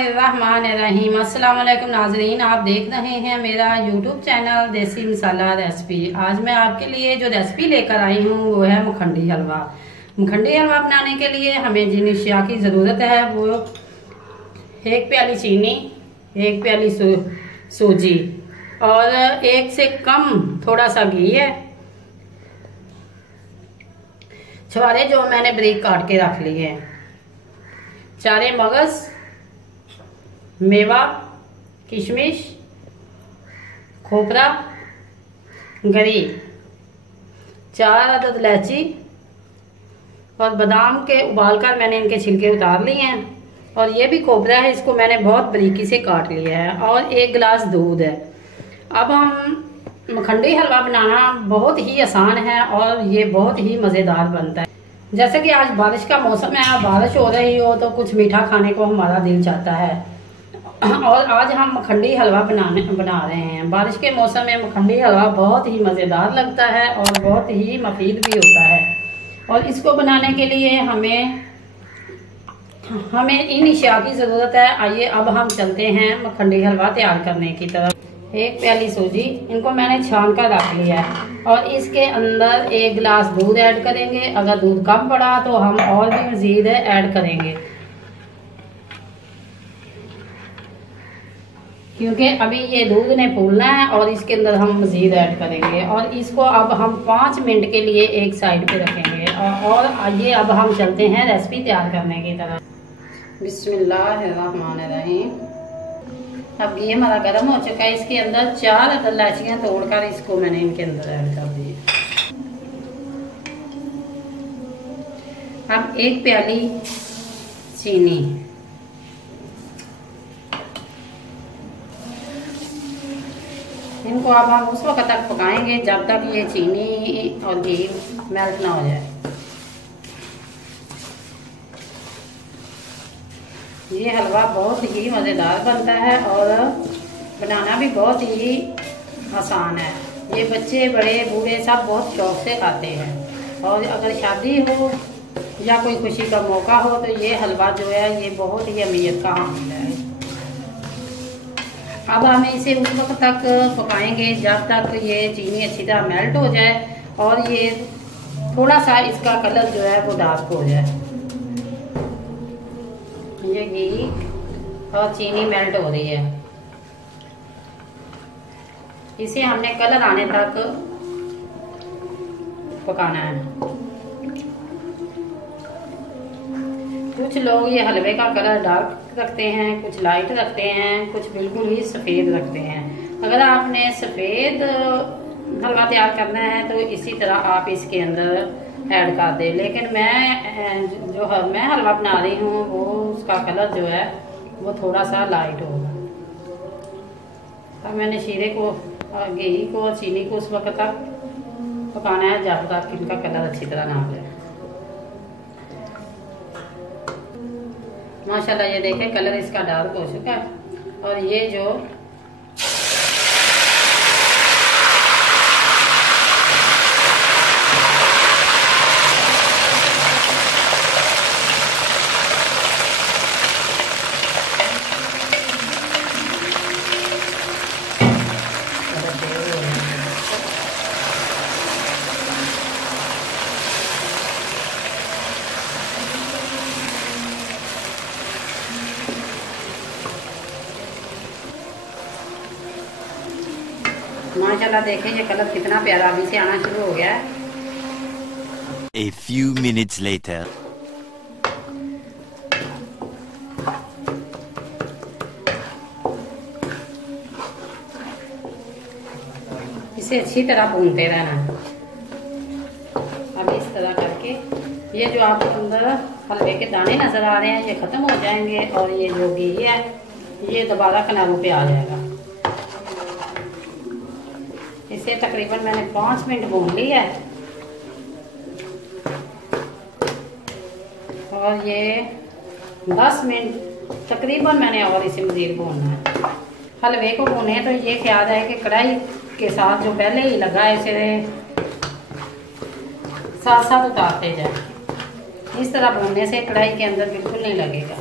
बिस्मिल्लाहिर्रहमानिर्रहीम। अस्सलाम वालेकुम नाजरीन, आप देख रहे हैं मेरा यूट्यूब चैनल देसी मसाला रेसिपी। आज मैं आपके लिए जो रेसिपी लेकर आई हूँ वो है मखंडी हलवा। मखंडी हलवा बनाने के लिए हमें जिन अशिया की ज़रूरत है वो 1 प्याली चीनी, 1 प्याली सूजी और 1 से कम थोड़ा सा घी है। छुहारे जो मैंने बारीक काट के रख लिए हैं, 4 मगज, मेवा, किशमिश, खोपरा, गरी, 4 अदद इलायची और बादाम के उबालकर मैंने इनके छिलके उतार लिए हैं। और ये भी खोपरा है, इसको मैंने बहुत बारीकी से काट लिया है। और 1 गिलास दूध है। अब हम मखंडी हलवा बनाना बहुत ही आसान है और ये बहुत ही मज़ेदार बनता है। जैसे कि आज बारिश का मौसम है, बारिश हो रही हो तो कुछ मीठा खाने को हमारा दिल चाहता है। और आज हम मखंडी हलवा बना रहे हैं। बारिश के मौसम में मखंडी हलवा बहुत ही मज़ेदार लगता है और बहुत ही मुफीद भी होता है। और इसको बनाने के लिए हमें इन अशिया की ज़रूरत है। आइए अब हम चलते हैं मखंडी हलवा तैयार करने की तरफ। 1 प्याली सूजी, इनको मैंने छान कर रख लिया है। और इसके अंदर 1 गिलास दूध ऐड करेंगे। अगर दूध कम पड़ा तो हम और भी मज़ीद ऐड करेंगे, क्योंकि अभी ये दूध ने फूलना है और इसके अंदर हम मज़ीद ऐड करेंगे। और इसको अब हम 5 मिनट के लिए एक साइड पे रखेंगे। और आइए अब हम चलते हैं रेसिपी तैयार करने की तरफ। बिस्मिल्लाहिर्रहमानिर्रहीम। अब ये हमारा गर्म हो चुका है। इसके अंदर 4 अदद इलायचियाँ तोड़कर इसको मैंने इनके अंदर ऐड कर दी। अब 1 प्याली चीनी, इनको अब हम उस वक्त तक पकाएंगे जब तक ये चीनी और घी मेल्ट ना हो जाए। ये हलवा बहुत ही मज़ेदार बनता है और बनाना भी बहुत ही आसान है। ये बच्चे बड़े बूढ़े सब बहुत शौक से खाते हैं। और अगर शादी हो या कोई खुशी का मौका हो तो ये हलवा जो है ये बहुत ही अहमियत का हामिल है। अब हम इसे उस वक्त तक पकाएंगे जब तक ये चीनी अच्छी तरह मेल्ट हो जाए और ये थोड़ा सा इसका कलर जो है वो डार्क हो जाए। ये घी और चीनी मेल्ट हो रही है, इसे हमने कलर आने तक पकाना है। कुछ लोग ये हलवे का कलर डार्क रखते हैं, कुछ लाइट रखते हैं, कुछ बिल्कुल ही सफ़ेद रखते हैं। अगर आपने सफ़ेद हलवा तैयार करना है तो इसी तरह आप इसके अंदर ऐड कर दें। लेकिन मैं हलवा बना रही हूँ वो उसका कलर जो है वो थोड़ा सा लाइट होगा। अब मैंने शीरे को, घी को और चीनी को उस वक्त तक पकाना है जब तक इनका कलर अच्छी तरह ना आ जाए। माशाल्लाह ये देखें कलर इसका डार्क हो चुका है। और ये जो माशाल्लाह देखें ये कलर कितना प्यारा अभी से आना शुरू हो गया है। A few minutes later. इसे अच्छी तरह भूनते रहना है। अब इस तरह करके ये जो आपके अंदर हलवे के दाने नजर आ रहे हैं ये खत्म हो जाएंगे और ये जो घी है ये दोबारा किनारों पे आ जाएगा। इसे तकरीबन मैंने 5 मिनट भून लिया है। और ये 10 मिनट तकरीबन मैंने और इसे मज़ीद भूनना है। हलवे को भूने तो ये ख्याल है कि कढ़ाई के साथ जो पहले ही लगा है इसे साथ साथ उतारते जाए। इस तरह भूनने से कढ़ाई के अंदर बिल्कुल नहीं लगेगा।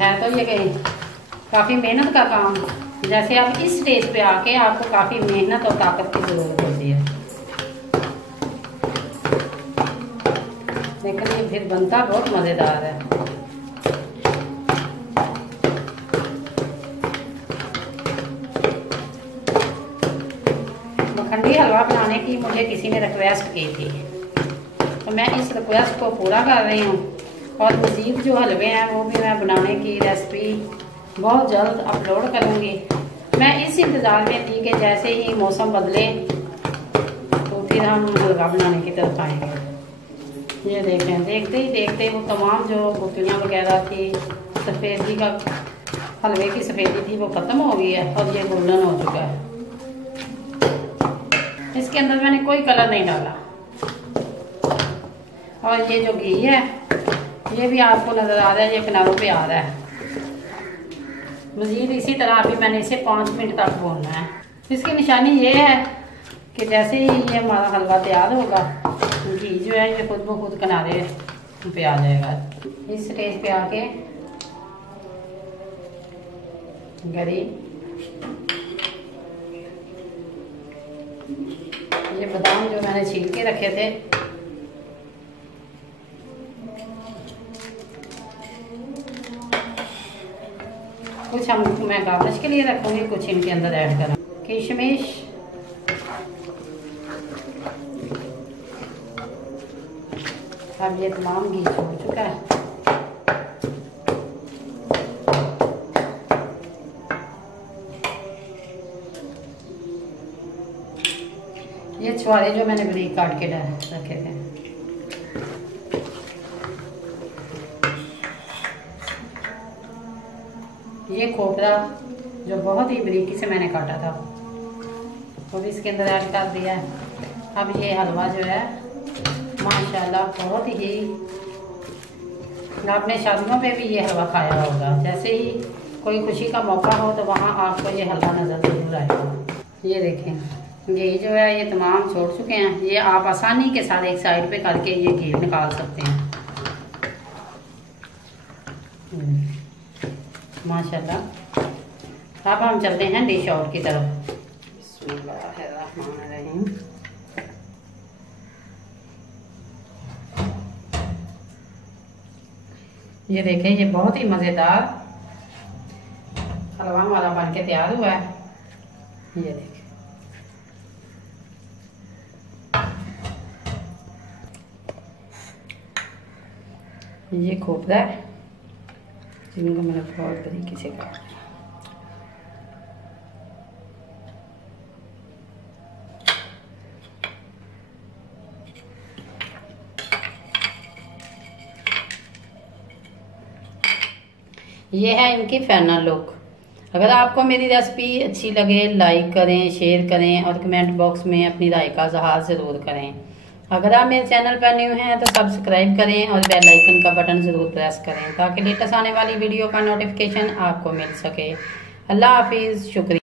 है तो ये काफ़ी मेहनत का काम। जैसे आप इस स्टेज पे आके आपको काफ़ी मेहनत और ताकत की ज़रूरत होती है, लेकिन ये फिर बनता बहुत मज़ेदार है। मखंडी हलवा बनाने की मुझे किसी ने रिक्वेस्ट की थी, तो मैं इस रिक्वेस्ट को पूरा कर रही हूँ। और मज़ीद जो हलवे हैं वो भी मैं बनाने की रेसिपी बहुत जल्द अपलोड करूँगी। मैं इस इंतज़ार में थी कि जैसे ही मौसम बदले तो फिर हम हलवा बनाने की तरफ आएंगे। ये देखें, देखते ही देखते वो तमाम जो गुठलियाँ वगैरह थी, सफ़ेदी का हलवे की सफ़ेदी थी, वो ख़त्म हो गई है और ये गोल्डन हो चुका है। इसके अंदर मैंने कोई कलर नहीं डाला। और ये जो घी है ये भी आपको नज़र आ रहा है, ये किनारों पे आ रहा है। मज़ीद इसी तरह अभी मैंने इसे 5 मिनट तक भूनना है। इसकी निशानी ये है कि जैसे ही ये हमारा हलवा तैयार होगा, घी जो है ये खुद ब खुद किनारे पे आ जाएगा। इस स्टेज पे आके गरी ये बादाम जो मैंने छील के रखे थे, कुछ मैं गार्निश के लिए रखूंगी, कुछ इनके अंदर ऐड करूँ। किशमिश, अब ये तमाम घी छोड़ चुका है। ये छुहारे जो मैंने बारीक काट के रखे थे, ये खोपरा जो बहुत ही बारीकी से मैंने काटा था वो भी इसके अंदर ऐड कर दिया है। अब ये हलवा जो है माशाल्लाह बहुत ही, आपने शादियों पे भी ये हलवा खाया होगा। जैसे ही कोई खुशी का मौका हो तो वहाँ आपको ये हलवा नज़र जरूर आएगा। ये देखें, घी जो है ये तमाम छोड़ चुके हैं। ये आप आसानी के साथ एक साइड पे करके ये घी निकाल सकते हैं माशाल्लाह। अब हम चलते हैं डिश आउट की तरफ। बिस्मिल्लाहिर्रहमानिर्रहीम। ये देखें, ये बहुत ही मज़ेदार हलवा हमारा बन के तैयार हुआ है। ये देखें, ये खोपरा है जिनको मैंने बहुत तरीके से काट दिया। ये है इनकी फाइनल लुक। अगर आपको मेरी रेसिपी अच्छी लगे लाइक करें, शेयर करें और कमेंट बॉक्स में अपनी राय का इज़हार ज़रूर करें। अगर आप मेरे चैनल पर न्यू हैं तो सब्सक्राइब करें और बेल आइकन का बटन ज़रूर प्रेस करें ताकि लेटेस्ट आने वाली वीडियो का नोटिफिकेशन आपको मिल सके। अल्लाह हाफिज़, शुक्रिया।